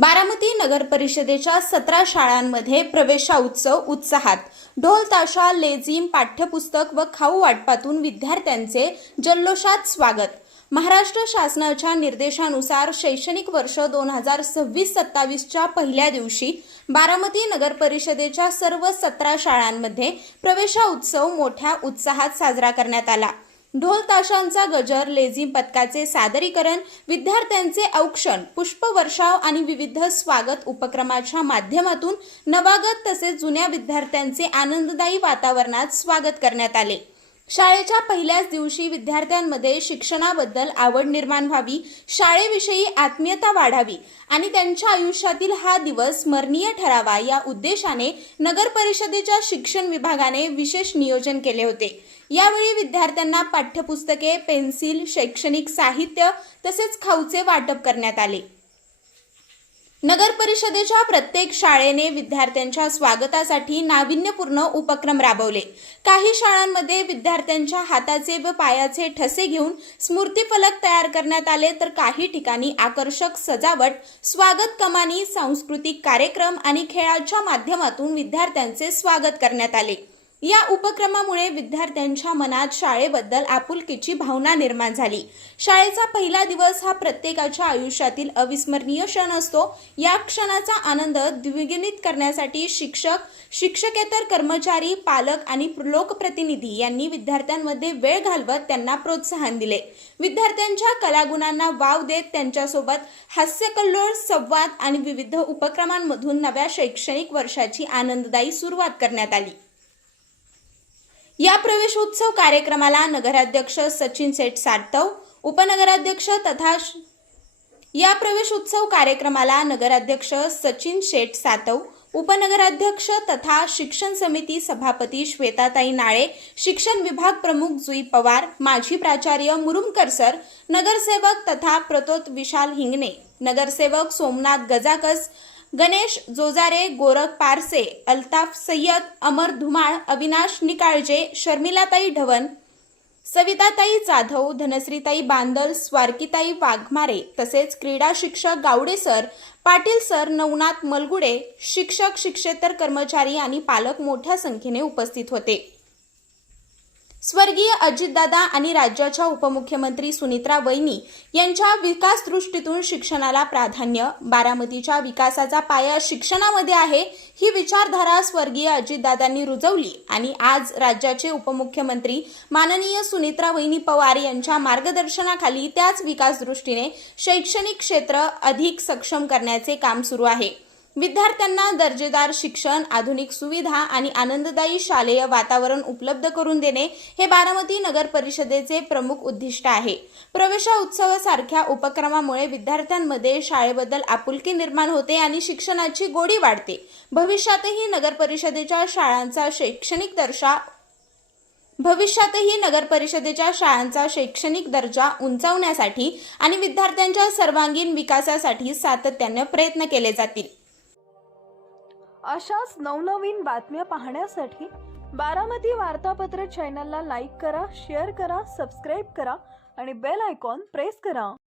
बारामती नगर परिषदेच्या 17 शाळांमध्ये प्रवेशोत्सव उत्साहात. ढोल ताशा, लेझीम, पाठ्यपुस्तक व खाऊ वाटपातून विद्यार्थ्यांचे जल्लोषात स्वागत. महाराष्ट्र शासनाच्या निर्देशानुसार शैक्षणिक वर्ष 2026-27च्या पहिल्या दिवशी बारामती नगर परिषदेच्या सर्व 17 शाळांमध्ये प्रवेशोत्सव मोठ्या उत्साहात साजरा करण्यात आला. ढोल ताशांचा गजर, लेझीम पथकाचे सादरीकरण, विद्यार्थ्यांचे औक्षण, पुष्पवर्षाव आणि विविध स्वागत उपक्रमाच्या माध्यमातून नवागत तसेच जुन्या विद्यार्थ्यांचे आनंददायी वातावरणात स्वागत करण्यात आले. शाळेच्या पहिल्याच दिवशी विद्यार्थ्यांमध्ये शिक्षणाबद्दल आवड निर्माण व्हावी, शाळेविषयी आत्मीयता वाढावी आणि त्यांच्या आयुष्यातील हा दिवस स्मरणीय ठरावा या उद्देशाने नगर परिषदेच्या शिक्षण विभागाने विशेष नियोजन केले होते. यावेळी विद्यार्थ्यांना पाठ्यपुस्तके, पेन्सिल, शैक्षणिक साहित्य तसेच खाऊचे वाटप करण्यात आले. नगर परिषदेच्या प्रत्येक शाळेने विद्यार्थ्यांच्या स्वागतासाठी नाविन्यपूर्ण उपक्रम राबवले. काही शाळांमध्ये विद्यार्थ्यांच्या हाताचे व पायाचे ठसे घेऊन स्मृतिफलक तयार करण्यात आले, तर काही ठिकाणी आकर्षक सजावट, स्वागत कमानी, सांस्कृतिक कार्यक्रम आणि खेळाच्या माध्यमातून विद्यार्थ्यांचे स्वागत करण्यात आले. या उपक्रमामुळे विद्यार्थ्यांच्या मनात शाळेबद्दल आपुलकीची भावना निर्माण झाली. शाळेचा पहिला दिवस हा प्रत्येकाच्या आयुष्यातील अविस्मरणीय क्षण असतो. या क्षणाचा आनंद द्विगुणित करण्यासाठी शिक्षक, शिक्षकेतर कर्मचारी, पालक आणि लोकप्रतिनिधी यांनी विद्यार्थ्यांमध्ये वेळ घालवत त्यांना प्रोत्साहन दिले. विद्यार्थ्यांच्या कलागुणांना वाव देत त्यांच्यासोबत हास्यकल्लोळ, संवाद आणि विविध उपक्रमांमधून नव्या शैक्षणिक वर्षाची आनंददायी सुरुवात करण्यात आली. या प्रवेशोत्सव कार्यक्रमाला नगराध्यक्ष सचिन शेठ सातव, उपनगराध्यक्ष तथा शिक्षण समिती सभापती श्वेताताई नाळे, शिक्षण विभाग प्रमुख जुई पवार, माजी प्राचार्य मुरुमकर सर, नगरसेवक तथा प्रतोत विशाल हिंगणे, नगरसेवक सोमनाथ गजाकस, गणेश जोजारे, गोरख पारसे, अल्ताफ सय्यद, अमर धुमाळ, अविनाश निकाळजे, शर्मिलाताई ढवण, सविताताई जाधव, धनश्रीताई बांदल, स्वारकीताई वाघमारे तसेच क्रीडा शिक्षक गावडे सर, पाटील सर, नवनाथ मलगुडे, शिक्षक, शिक्षेतर कर्मचारी आणि पालक मोठ्या संख्येने उपस्थित होते. स्वर्गीय अजितदादा आणि राज्याच्या उपमुख्यमंत्री सुनित्रा वहिनी यांच्या विकास दृष्टीतून शिक्षणाला प्राधान्य, बारामतीच्या विकासाचा पाया शिक्षणामध्ये आहे, ही विचारधारा स्वर्गीय अजितदादांनी रुजवली आणि आज राज्याचे उपमुख्यमंत्री माननीय सुनित्रा वहिनी पवार यांच्या मार्गदर्शनाखाली त्याच विकास दृष्टीने शैक्षणिक क्षेत्र अधिक सक्षम करण्याचे काम सुरू आहे. विद्यार्थ्यांना दर्जेदार शिक्षण, आधुनिक सुविधा आणि आनंददायी शालेय वातावरण उपलब्ध करून देणे हे बारामती नगर परिषदेचे प्रमुख उद्दिष्ट आहे. प्रवेशोत्सवासारख्या उपक्रमामुळे विद्यार्थ्यांमध्ये शाळेबद्दल आपुलकी निर्माण होते आणि शिक्षणाची गोडी वाढते. भविष्यातही नगर परिषदेच्या शाळांचा शैक्षणिक दर्जा उंचावण्यासाठी आणि विद्यार्थ्यांच्या सर्वांगीण विकासासाठी सातत्याने प्रयत्न केले जातील. अशाच नवनवीन बातम्या पाहण्यासाठी बारामती वार्तापत्र चॅनलला लाईक करा, शेअर करा, सबस्क्राईब करा आणि बेल आयकॉन प्रेस करा.